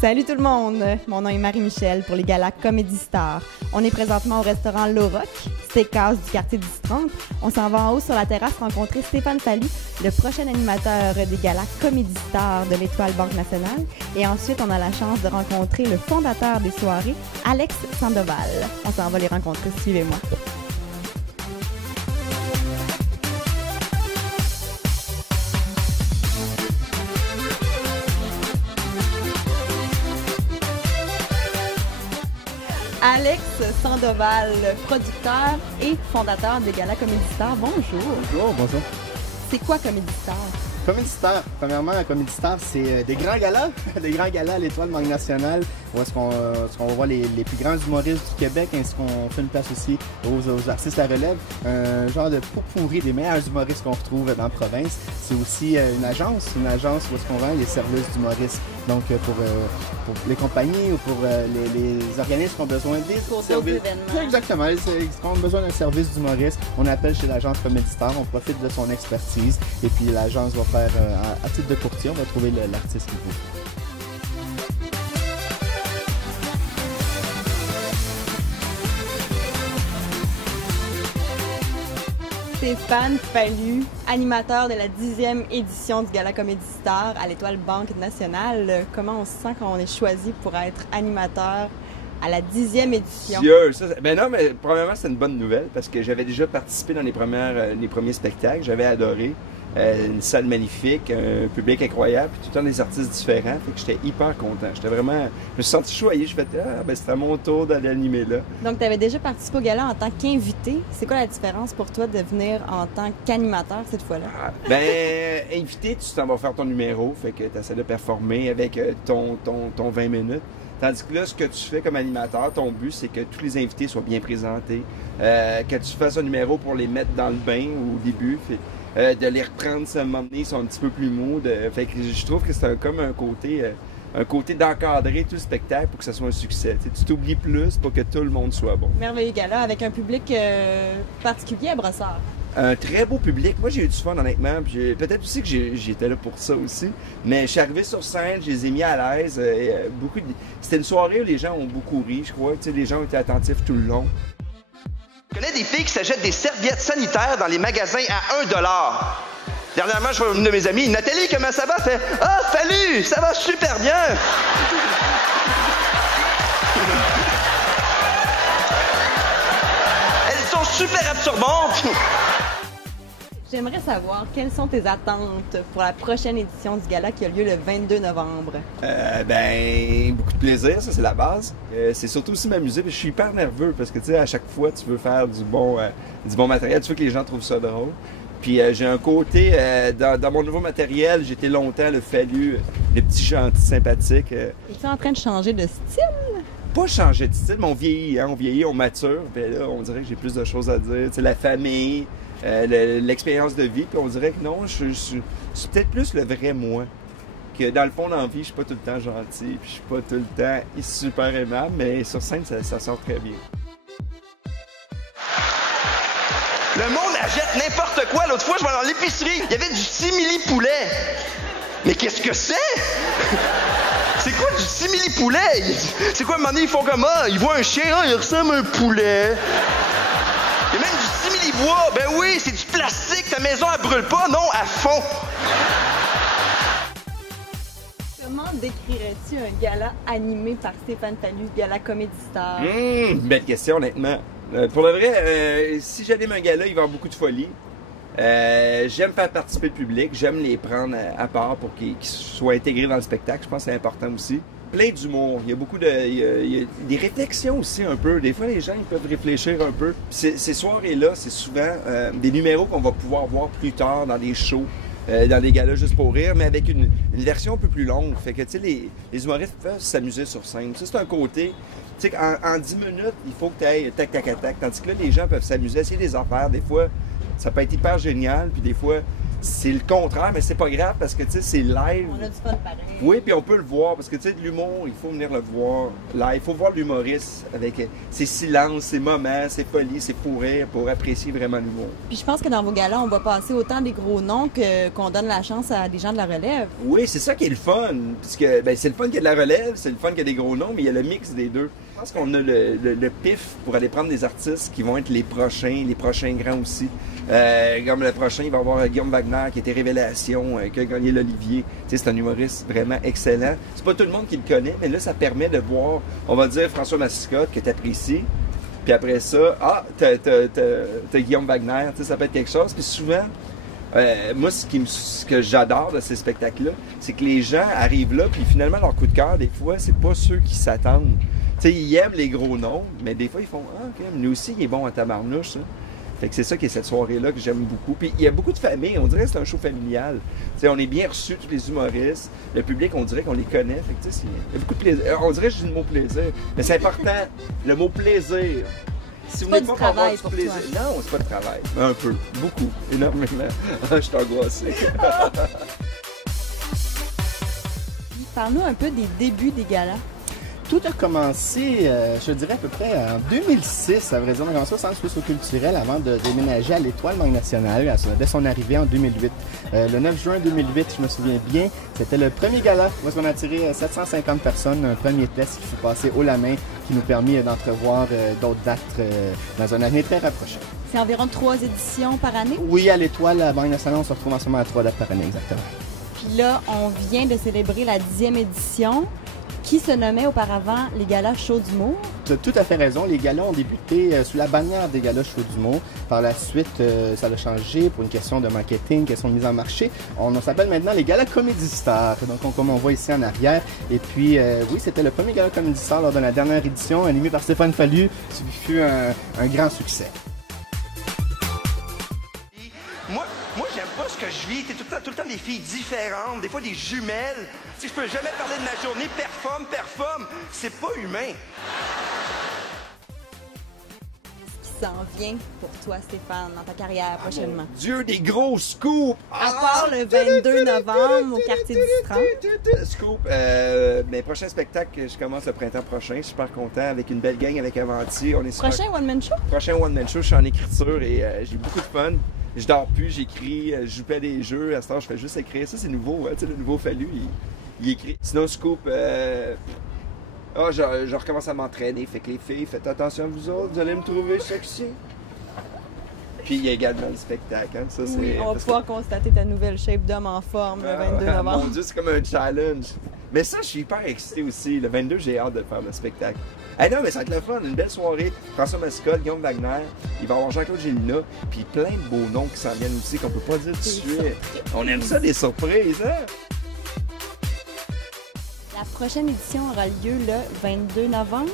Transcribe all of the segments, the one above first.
Salut tout le monde! Mon nom est Marie-Michel pour les galas Comedy Star. On est présentement au restaurant L'Auroch, steakhouse du quartier du 30. On s'en va en haut sur la terrasse rencontrer Stéphane Fallu, le prochain animateur des galas Comedy Star de l'Étoile Banque Nationale. Et ensuite, on a la chance de rencontrer le fondateur des soirées, Alex Sandoval. On s'en va les rencontrer, suivez-moi. Alex Sandoval, producteur et fondateur des galas Comedy Star. Bonjour. Bonjour, bonjour. C'est quoi Comedy Star? Comedy Star, premièrement, Comedy Star, c'est des grands galas, des grands galas à l'Étoile Banque Nationale, où est-ce qu'on va voir les plus grands humoristes du Québec, ainsi qu'on fait une place aussi aux artistes à relève, un genre de pot pourri des meilleurs humoristes qu'on retrouve dans la province. C'est aussi une agence où est-ce qu'on vend les services d'humoristes. Donc pour les compagnies ou pour les organismes qui ont besoin des services. Exactement, qui ont besoin d'un service d'humoriste, on appelle chez l'agence Comedy Star, on profite de son expertise et puis l'agence va faire, à titre de courtier, on va trouver l'artiste qu'il faut. Stéphane Fallu, animateur de la 10e édition du Gala Comedy Star à l'Étoile Banque Nationale. Comment on se sent quand on est choisi pour être animateur à la 10e édition? Dieu, ça, ben non, mais premièrement, c'est une bonne nouvelle parce que j'avais déjà participé dans les premiers spectacles. J'avais adoré. Une salle magnifique, un public incroyable, puis tout le temps des artistes différents. Fait que j'étais hyper content. Je me suis senti choyé. Je me suis fait, c'est à mon tour d'aller animer là. Donc, tu avais déjà participé au gala en tant qu'invité. C'est quoi la différence pour toi de venir en tant qu'animateur cette fois-là? Invité, tu t'en vas faire ton numéro, fait que tu essaies de performer avec ton 20 minutes. Tandis que là, ce que tu fais comme animateur, ton but, c'est que tous les invités soient bien présentés, que tu fasses un numéro pour les mettre dans le bain au début. De les reprendre ce moment donné, ils sont un petit peu plus mous. Fait que je trouve que c'est comme un côté d'encadrer tout le spectacle pour que ça soit un succès. Tu t'oublies plus pour que tout le monde soit bon. Merveilleux gala avec un public particulier à Brossard. Un très beau public. Moi, j'ai eu du fun, honnêtement. Peut-être aussi que j'étais là pour ça aussi. Mais je suis arrivé sur scène, je les ai mis à l'aise. C'était une soirée où les gens ont beaucoup ri, je crois. Les gens ont été attentifs tout le long. Je connais des filles qui s'achètent des serviettes sanitaires dans les magasins à 1 $. Dernièrement, je vois une de mes amies, Nathalie, comment ça va? Fait « Ah, salut! Ça va super bien! » Elles sont super absorbantes! J'aimerais savoir quelles sont tes attentes pour la prochaine édition du gala qui a lieu le 22 novembre. Beaucoup de plaisir, ça c'est la base. C'est surtout aussi m'amuser, je suis hyper nerveux parce que tu sais, à chaque fois tu veux faire du bon matériel, tu veux que les gens trouvent ça drôle. Puis j'ai un côté, dans mon nouveau matériel, j'étais longtemps le Fallu, le petit gentil sympathique. Es-tu en train de changer de style? Pas changer de style, mais on vieillit, on mature. Puis là, on dirait que j'ai plus de choses à dire. Tu sais, la famille, l'expérience de vie. Puis on dirait que non, je suis peut-être plus le vrai moi. Que dans le fond, dans la vie, je suis pas tout le temps gentil. Puis je suis pas tout le temps super aimable. Mais sur scène, ça sort très bien. Le monde achète n'importe quoi. L'autre fois, je vais dans l'épicerie, il y avait du simili-poulet. Mais qu'est-ce que c'est? C'est quoi du simili-poulet? C'est quoi, à un moment donné, ils font comme « ils voient un chien, il ressemble à un poulet. » Il y a même du simili-bois. Ben oui, c'est du plastique. Ta maison, elle brûle pas, non, à fond. Comment décrirais-tu un gala animé par Stéphane Fallu, Gala Comedy Star? Belle question, honnêtement. Pour le vrai, si j'anime un gala, il va y avoir beaucoup de folie. J'aime faire participer le public, j'aime les prendre à part pour qu'ils soient intégrés dans le spectacle. Je pense que c'est important aussi. Plein d'humour, il y a beaucoup il y a des réflexions aussi un peu. Des fois, les gens ils peuvent réfléchir un peu. Ces soirées-là, c'est souvent des numéros qu'on va pouvoir voir plus tard dans des shows. Dans des galas juste pour rire, mais avec une version un peu plus longue. Fait que, tu sais, les humoristes peuvent s'amuser sur scène. Ça, c'est un côté, tu sais, en 10 minutes, il faut que tu ailles tac, tac, tac. Tandis que là, les gens peuvent s'amuser, essayer des affaires. Des fois, ça peut être hyper génial, puis des fois, c'est le contraire, mais c'est pas grave parce que tu sais, c'est live. On a du fun pareil. Oui, puis on peut le voir parce que tu sais, de l'humour, il faut venir le voir live. Il faut voir l'humoriste avec ses silences, ses moments, ses folies, ses fous rires pour apprécier vraiment l'humour. Puis je pense que dans vos galas, on va passer autant des gros noms qu'on donne la chance à des gens de la relève. Oui, c'est ça qui est le fun. Puisque ben, c'est le fun qu'il y a de la relève, c'est le fun qu'il y a des gros noms, mais il y a le mix des deux. Je pense qu'on a le pif pour aller prendre des artistes qui vont être les prochains grands aussi. Comme le prochain, il va y avoir Guillaume Wagner qui était Révélation, qui a gagné l'Olivier. Tu sais, c'est un humoriste vraiment excellent. C'est pas tout le monde qui le connaît, mais là, ça permet de voir, on va dire, François Massicotte, que tu apprécies. Puis après ça, t'as Guillaume Wagner, tu sais, ça peut être quelque chose. Puis souvent, moi, ce que j'adore de ces spectacles-là, c'est que les gens arrivent là, puis finalement, leur coup de cœur, des fois, c'est pas ceux qui s'attendent. Tu sais, ils aiment les gros noms, mais des fois, ils font « Ah, OK, lui aussi, il est bon à tabarnouche, ça. » Fait que c'est ça qui est cette soirée-là que j'aime beaucoup. Puis il y a beaucoup de familles, on dirait que c'est un show familial. Tu sais, on est bien reçus, tous les humoristes. Le public, on dirait qu'on les connaît. Fait que tu sais, il y a beaucoup de plaisir. On dirait que je dis le mot plaisir, mais c'est important, le mot plaisir. Si vous pas n'êtes du pas pour avoir travail du pour plaisir. toi. Non, c'est pas de travail. Un peu. Beaucoup. Énormément. Je suis angoissé. Parle-nous un peu des débuts des galas. Tout a commencé, je dirais à peu près en 2006, à vrai dire. On a commencé au Centre socio-culturel avant de déménager à l'Étoile Banque Nationale, dès son arrivée en 2008. Le 9 juin 2008, je me souviens bien, c'était le premier gala où on a attiré 750 personnes, un premier test qui fut passé haut la main, qui nous permet d'entrevoir d'autres dates dans un avenir très rapproché. C'est environ 3 éditions par année. Oui, à l'Étoile, à la Banque Nationale, on se retrouve en ce moment à 3 dates par année, exactement. Puis là, on vient de célébrer la 10e édition, qui se nommait auparavant les galas Show d'humour. Tu as tout à fait raison. Les galas ont débuté sous la bannière des galas Show d'humour. Par la suite, ça a changé pour une question de marketing, question de mise en marché. On s'appelle maintenant les galas Comedy Star. Donc, comme on voit ici en arrière. Et puis, oui, c'était le premier gala Comedy Star lors de la dernière édition, animé par Stéphane Fallu. Ce fut un grand succès. Moi, j'aime pas ce que je vis. T'es tout le temps des filles différentes, des fois des jumelles. Si je peux jamais parler de ma journée, performe, c'est pas humain. Qui s'en vient pour toi, Stéphane, dans ta carrière prochainement? Mon Dieu, des gros scoops! À part le 22 novembre au quartier du 30. Scoop, mes prochains spectacles, je commence le printemps prochain. Je suis super content avec une belle gang avec Avanti. On est super... Prochain one-man show? Prochain one-man show, je suis en écriture et j'ai beaucoup de fun. Je dors plus, j'écris, je joue pas des jeux. À ce temps, je fais juste écrire. Ça, c'est nouveau, hein? Tu sais, le nouveau Fallu, il écrit. Sinon, Scoop, je recommence à m'entraîner. Fait que les filles, faites attention à vous autres, vous allez me trouver sexy. Puis il y a également le spectacle. Hein? Ça, Oui, on va pouvoir constater ta nouvelle shape d'homme en forme le 22 novembre. Mon Dieu, c'est comme un challenge. Mais ça, je suis hyper excité aussi. Le 22, j'ai hâte de faire le spectacle. Non, mais ça va être le fun. Une belle soirée. François Massicotte, Guillaume Wagner. Il va y avoir Jean-Claude Gélina. Puis plein de beaux noms qui s'en viennent aussi qu'on peut pas dire tout de suite. On aime ça, des surprises, hein? La prochaine édition aura lieu le 22 novembre.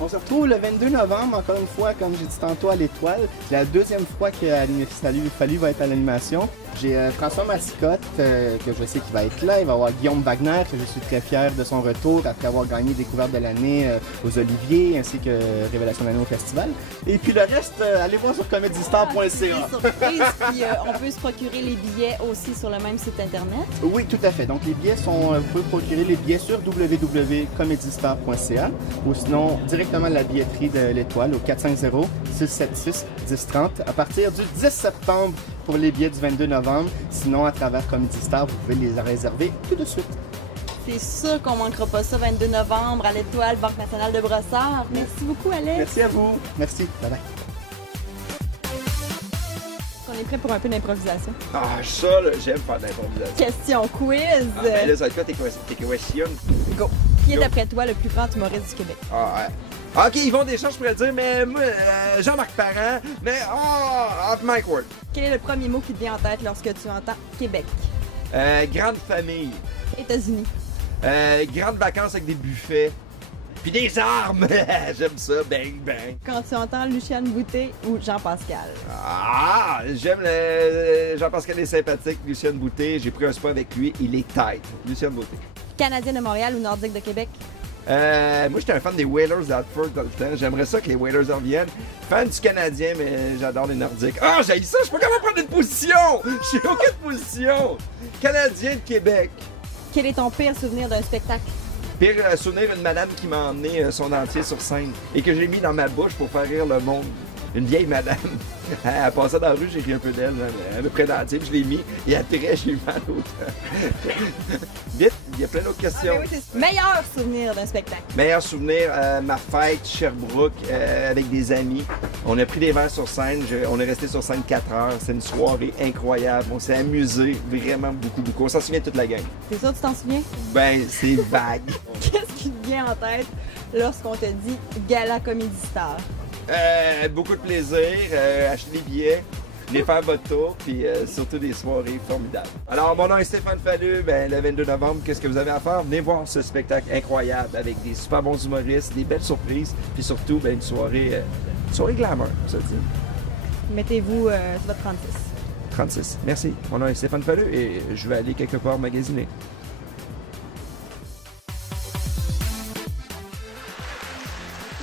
On se retrouve le 22 novembre, encore une fois, comme j'ai dit tantôt, à l'Étoile. C'est la deuxième fois que Fallu va être à l'animation. J'ai François Massicotte, que je sais qu'il va être là. Il va y avoir Guillaume Wagner, que je suis très fier de son retour après avoir gagné Découverte de l'année aux Oliviers, ainsi que Révélation de l'année au festival. Et puis le reste, allez voir sur comedystar.ca. Surprise, puis on peut se procurer les billets aussi sur le même site internet. Oui, tout à fait. Donc les billets sont, vous pouvez procurer les billets sur www.comedystar.ca ou sinon directement à la billetterie de l'Étoile au 450-676-1030 à partir du 10 septembre pour les billets du 22 novembre. Sinon, à travers Comedy Star, vous pouvez les réserver tout de suite. C'est sûr qu'on manquera pas ça 22 novembre à l'Étoile, Banque Nationale de Brossard. Merci beaucoup, Alex. Merci à vous. Merci. Bye bye. On est prêt pour un peu d'improvisation. Ah, ça, là, j'aime faire de l'improvisation. Question quiz. Ah, ben là, ça va être quoi tes questions? Go. Qui est d'après toi le plus grand humoriste du Québec? Ah, ouais. Ok, Yvon Deschamps, je pourrais dire, mais moi, Jean-Marc Parent, mais Mike Ward. Quel est le premier mot qui te vient en tête lorsque tu entends Québec? Grande famille. États-Unis. Grandes vacances avec des buffets. Puis des armes! J'aime ça, bang, bang. Quand tu entends Luciane Boutet ou Jean-Pascal? Ah, j'aime Jean-Pascal est sympathique, Luciane Boutet. J'ai pris un spa avec lui, il est tight. Luciane Boutet. Canadien de Montréal ou Nordique de Québec? Moi, j'étais un fan des Whalers d'Hartford dans le temps. J'aimerais ça que les Whalers reviennent. Fan du Canadien, mais j'adore les Nordiques. Ah, j'ai ça! Je suis pas capable de prendre une position! Je n'ai aucune position! Canadien de Québec. Quel est ton pire souvenir d'un spectacle? Pire souvenir, une madame qui m'a emmené son dentier sur scène et que j'ai mis dans ma bouche pour faire rire le monde. Une vieille madame. Elle passait dans la rue, j'ai ri un peu d'elle. Elle me prenait dentier, puis je l'ai mis. Et après, j'ai eu mal au temps. Vite, il y a plein d'autres questions. Ah, oui, meilleur souvenir d'un spectacle? Meilleur souvenir, ma fête, Sherbrooke, avec des amis. On a pris des verres sur scène. On est resté sur scène 4 heures. C'est une soirée incroyable. On s'est amusé vraiment beaucoup, beaucoup. On s'en souvient toute la gang. C'est sûr, tu t'en souviens? Ben, c'est vague. Qu'est-ce qui te vient en tête lorsqu'on te dit Gala Comedy Star? Beaucoup de plaisir, acheter des billets, les faire votre tour, puis surtout des soirées formidables. Alors, mon nom est Stéphane Fallu. Le 22 novembre, qu'est-ce que vous avez à faire? Venez voir ce spectacle incroyable avec des super bons humoristes, des belles surprises, puis surtout une soirée glamour, ça dit. Mettez-vous sur votre 36. 36. Merci. Mon nom est Stéphane Fallu et je vais aller quelque part magasiner.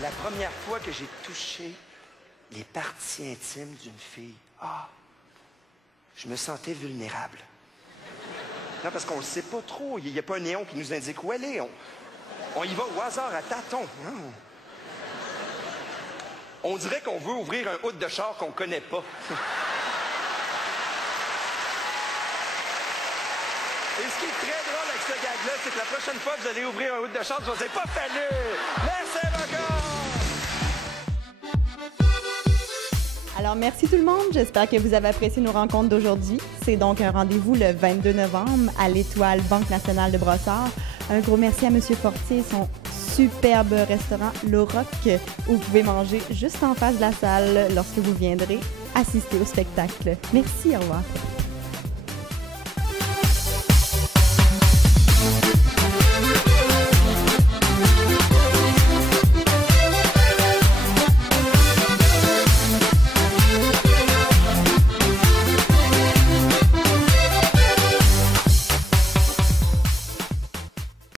La première fois que j'ai touché les parties intimes d'une fille, je me sentais vulnérable. Non, parce qu'on ne sait pas trop. Il n'y a pas un néon qui nous indique où elle est. On y va au hasard, à tâtons. Non. On dirait qu'on veut ouvrir un hood de char qu'on connaît pas. Et ce qui est très drôle avec ce gag-là, c'est que la prochaine fois que vous allez ouvrir un hood de char, vous allez pas fallu. Merci encore! Alors, merci tout le monde. J'espère que vous avez apprécié nos rencontres d'aujourd'hui. C'est donc un rendez-vous le 22 novembre à l'Étoile Banque Nationale de Brossard. Un gros merci à M. Fortier et son superbe restaurant Le Rock où vous pouvez manger juste en face de la salle lorsque vous viendrez assister au spectacle. Merci, au revoir.